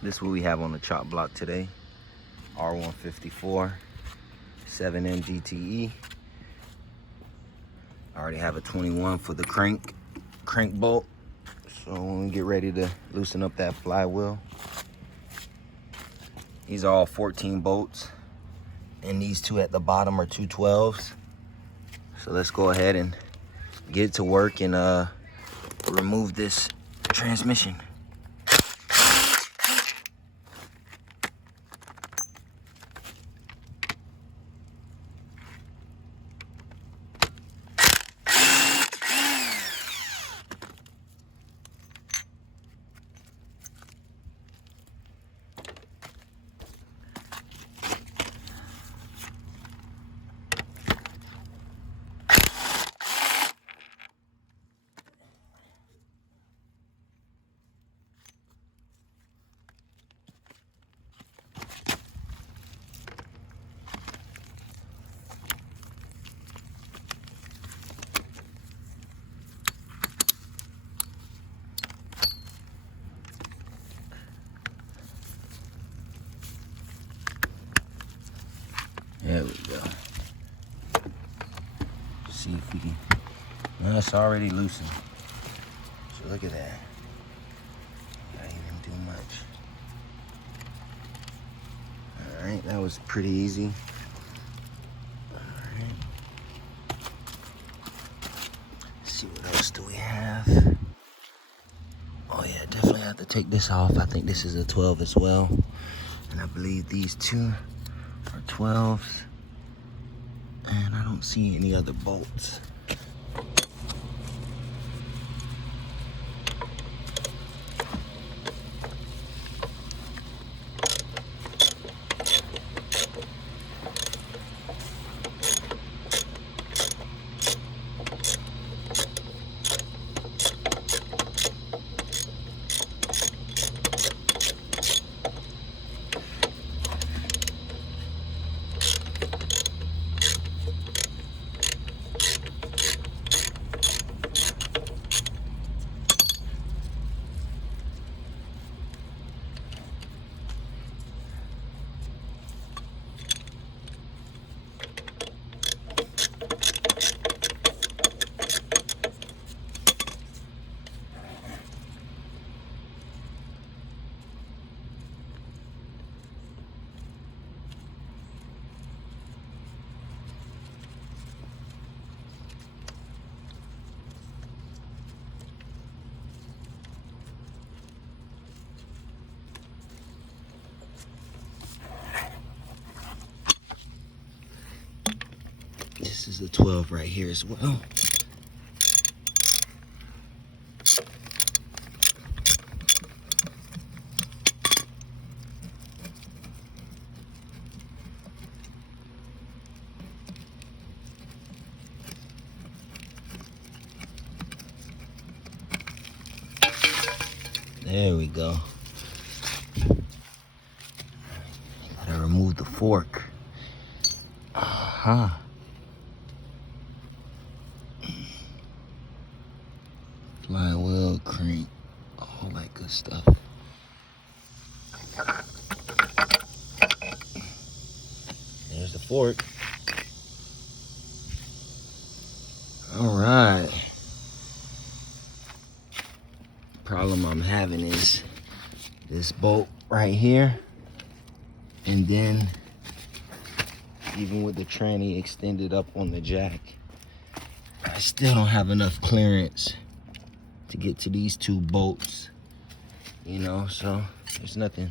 This is what we have on the chop block today. R154 7M GTE. I already have a 21 for the crank bolt. So when we get ready to loosen up that flywheel, these are all 14 bolts, and these two at the bottom are 212s. So let's go ahead and get to work and remove this transmission. There we go. See if we can. No, it's already loosened. So look at that. Not even do much. All right, that was pretty easy. All right. Let's see what else do we have. Oh yeah, definitely have to take this off. I think this is a 12 as well. And I believe these two are 12s. And I don't see any other bolts. This is a 12 right here as well. There we go. Gotta remove the fork. Uh-huh. Flywheel, crank, all that good stuff. There's the fork. All right. Problem I'm having is this bolt right here, and then even with the tranny extended up on the jack, I still don't have enough clearance to get to these two bolts, you know, so there's nothing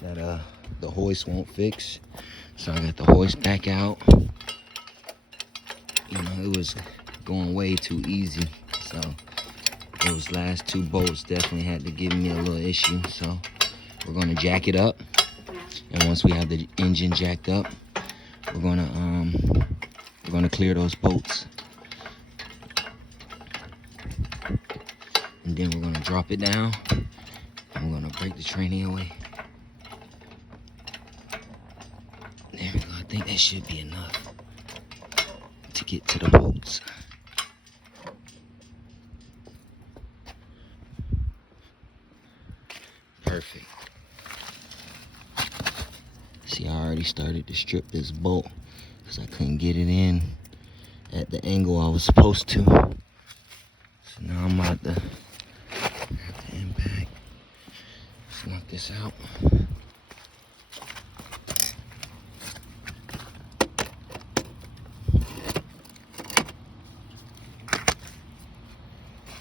that the hoist won't fix. So I got the hoist back out. You know, it was going way too easy, so those last two bolts definitely had to give me a little issue. So we're gonna jack it up, and once we have the engine jacked up, we're gonna clear those bolts. And then we're gonna drop it down, and we're gonna break the tranny away. There we go. I think that should be enough to get to the bolts. already started to strip this bolt because I couldn't get it in at the angle I was supposed to. So now I'm about to have the impact. Let's knock this out.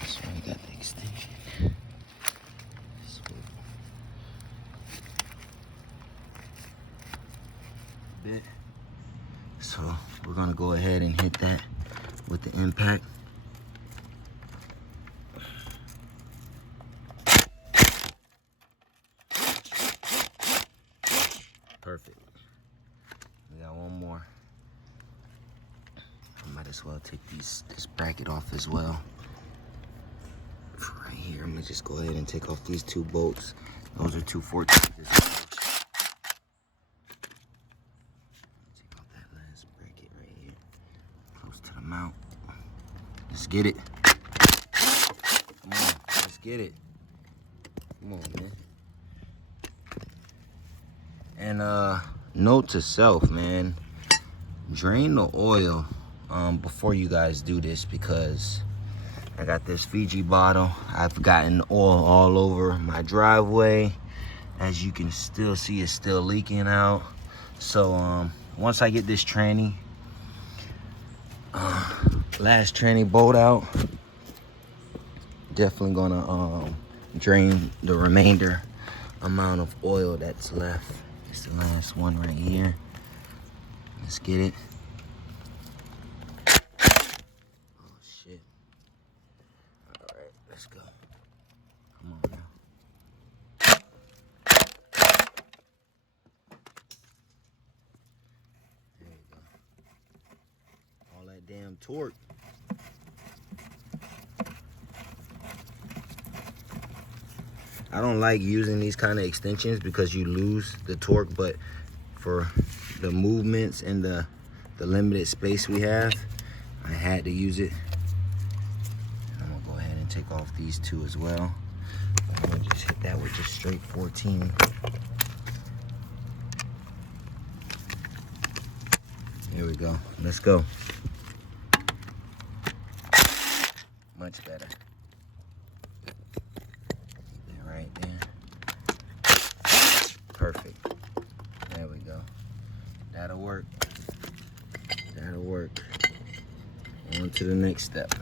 So I got the extension. Sweet. Bit. So we're gonna go ahead and hit that with the impact. Perfect. We got one more. I might as well take this bracket off as well. For right here, I'm gonna just go ahead and take off these two bolts. Those are 214s. Take off that last bracket right here, close to the mount. Let's get it. Come on, let's get it. Come on, man. And note to self, man, drain the oil before you guys do this, because I got this Fiji bottle. I've gotten oil all over my driveway. As you can still see, it's still leaking out. So once I get this tranny, last tranny bolt out, definitely gonna drain the remainder amount of oil that's left. It's the last one right here. Let's get it. Oh shit. All right, let's go. Come on now. There you go. All that damn torque. I don't like using these kind of extensions because you lose the torque, but for the movements and the limited space we have, I had to use it. I'm gonna go ahead and take off these two as well. I'm gonna just hit that with just straight 14. Here we go. Let's go. Much better. Right there. Perfect. There we go. That'll work. That'll work. On to the next step.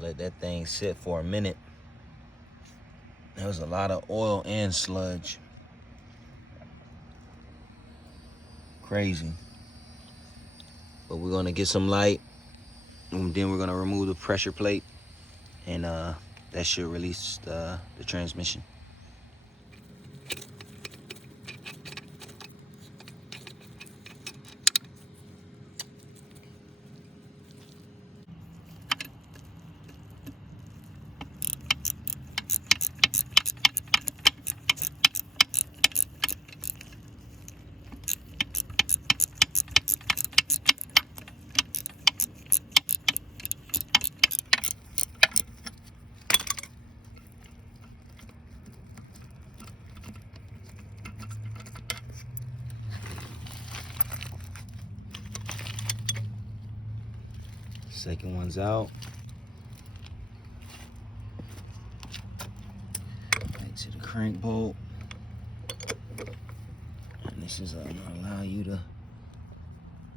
Let that thing sit for a minute. There was a lot of oil and sludge. Crazy. But we're gonna get some light, and then we're gonna remove the pressure plate, and that should release the transmission. Second one's out. Back to the crank bolt. And this is gonna allow you to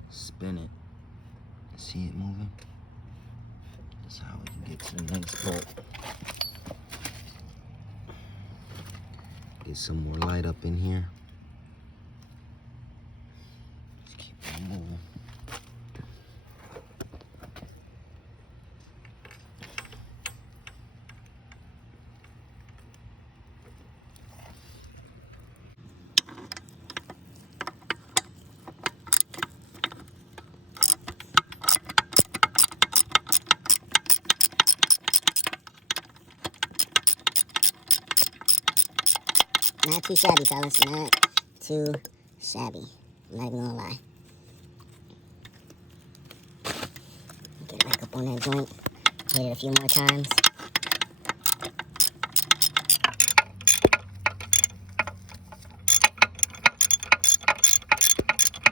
spin it. See it moving? That's how we can get to the next bolt. Get some more light up in here. Just keep it moving. Not too shabby, fellas. Not too shabby. I'm not even gonna lie. Get it back up on that joint. Hit it a few more times.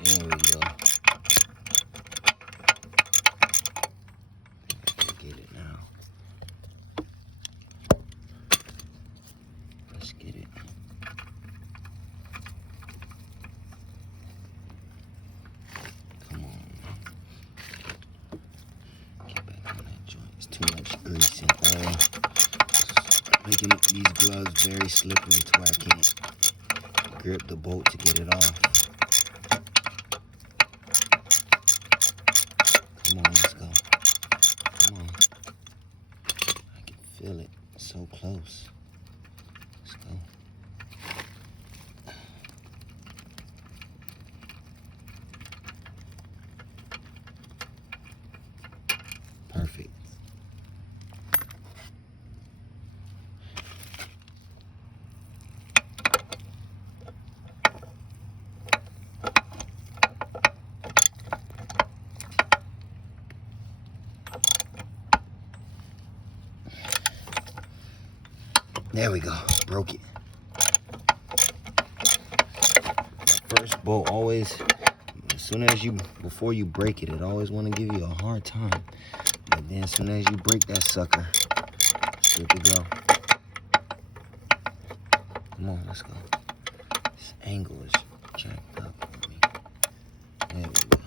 There we go. Get it now. Let's get it. Come on. Get back on that joint. It's too much grease and oil. Making these gloves very slippery to where I can't grip the bolt to get it off. Come on, let's go. Come on. I can feel it. It's so close. Let's go. Perfect. There we go. Broke it. That first bolt always, as soon as you, before you break it, it always want to give you a hard time. But then as soon as you break that sucker, it's good to go. Come on, let's go. This angle is jacked up for me. There we go.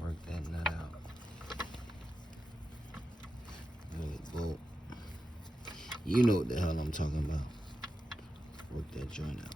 Work that nut out. Good bolt. You know what the hell I'm talking about. Work that joint out.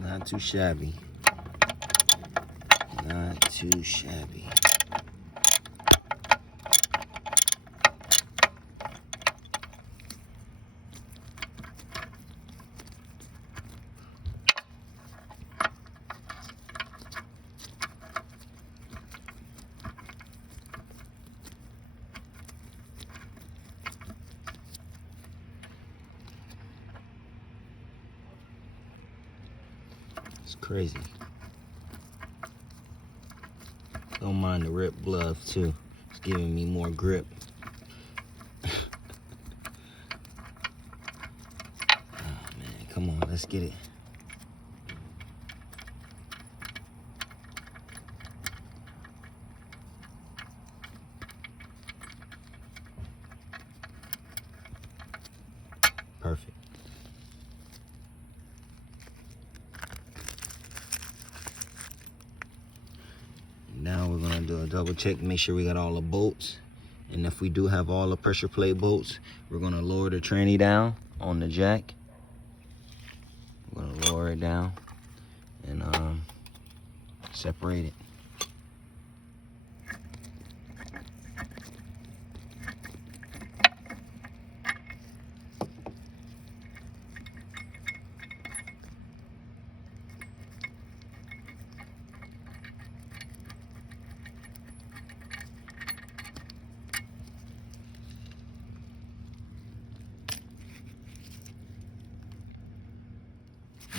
Not too shabby. Not too shabby. It's crazy. Don't mind the ripped glove too. It's giving me more grip. Oh man, come on, let's get it. Now we're gonna do a double check, make sure we got all the bolts. And if we do have all the pressure plate bolts, we're gonna lower the tranny down on the jack. We're gonna lower it down and separate it.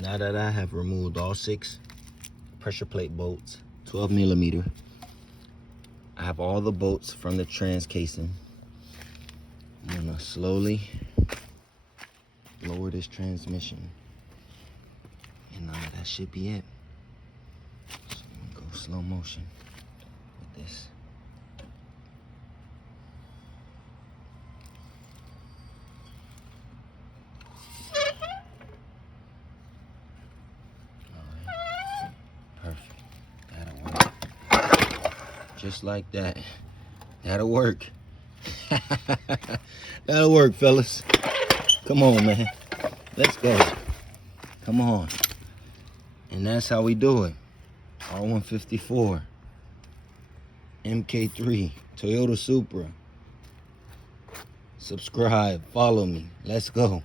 Now that I have removed all 6 pressure plate bolts, 12 millimeter, I have all the bolts from the trans casing. I'm gonna slowly lower this transmission. And that should be it. So I'm gonna go slow motion with this. Perfect. That'll work. Just like that. That'll work. That'll work, fellas. Come on, man. Let's go. Come on. And that's how we do it. R154. mk3. Toyota Supra. Subscribe. Follow me. Let's go.